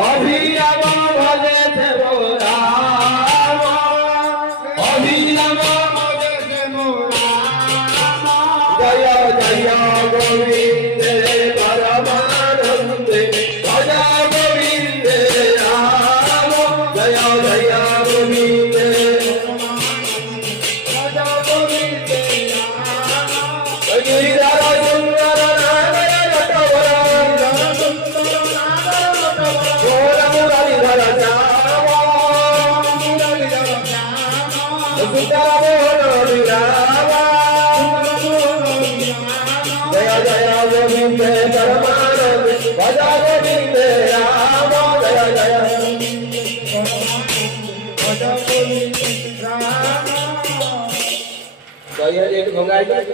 অভিরাম ভজেছে রাম অভিরাম ভজেছে রাম জয় জয় গোবিন্দে পরমানন্দে ভজ গোবিন্দে রাম জয় জয় গোবিন্দে ভজ গোবিন্দে রাম গিরিধর সুন্দর নাগর নটবর ঘোর মুরলীধর শ্যাম সুন্দর মোহন বিরাম জয় জয় গোবিন্দে পরমানন্দে ভজ গোবিন্দে রাম জয় জয় ভজ গোবিন্দে রাম জয় একটু গঙ্গায় যাই তো